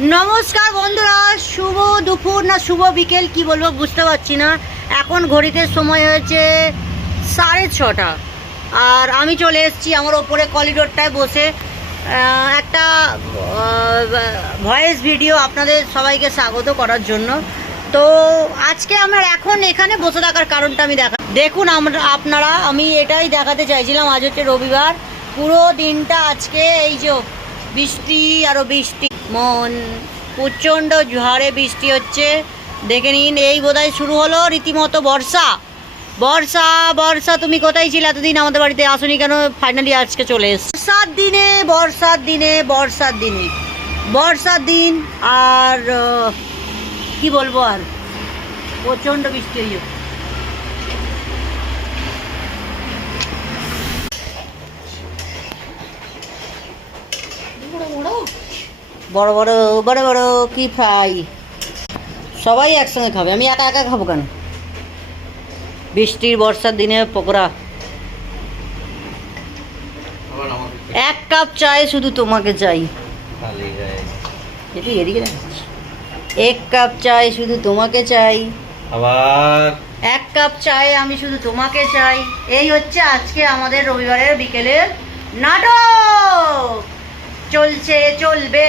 নমস্কার বন্ধুরা, শুভ দুপুর না শুভ বিকেল কি বলবো বুঝতে পারছি না। এখন ঘড়িতে সময় হয়েছে 6:30 আর আমি চলে এসেছি আমার ওপরে করিডোরটায় বসে একটা ভয়েস ভিডিও আপনাদের সবাইকে স্বাগত করার জন্য। তো আজকে আমার এখন এখানে বসে থাকার কারণটা আমি দেখুন আপনারা, আমি এটাই দেখাতে চাইছিলাম। আজ হচ্ছে রবিবার, পুরো দিনটা আজকে এই যে বৃষ্টি আরও বৃষ্টি, মন প্রচণ্ড ঝড়ে বৃষ্টি হচ্ছে। দেখে নিন, এই বোধহয় শুরু হলো রীতিমতো বর্ষা। বর্ষা বর্ষা তুমি কোথায় ছিলে এতদিন? আমাদের বাড়িতে আসুনি কেন? ফাইনালি আজকে চলে এসছে বর্ষার দিনে, বর্ষার দিনে, বর্ষার দিনে, বর্ষার দিন। আর কি বলবো, আর প্রচণ্ড বৃষ্টি হয়ে যাবে। বড় বড় বড় বড় কি ফ্রাই, সবাই একসঙ্গে খাবে, আমি একা একা খাবো কেন? বৃষ্টির বর্ষার দিনে পকোড়া। 1 কাপ চায় শুধু তোমাকে চাই। এদিকে 1 কাপ চাই শুধু তোমাকে চাই, আবার 1 কাপ চাই আমি শুধু তোমাকে চাই। এই হচ্ছে আজকে আমাদের রবিবারের বিকেলের নাটক। চলছে, চলবে,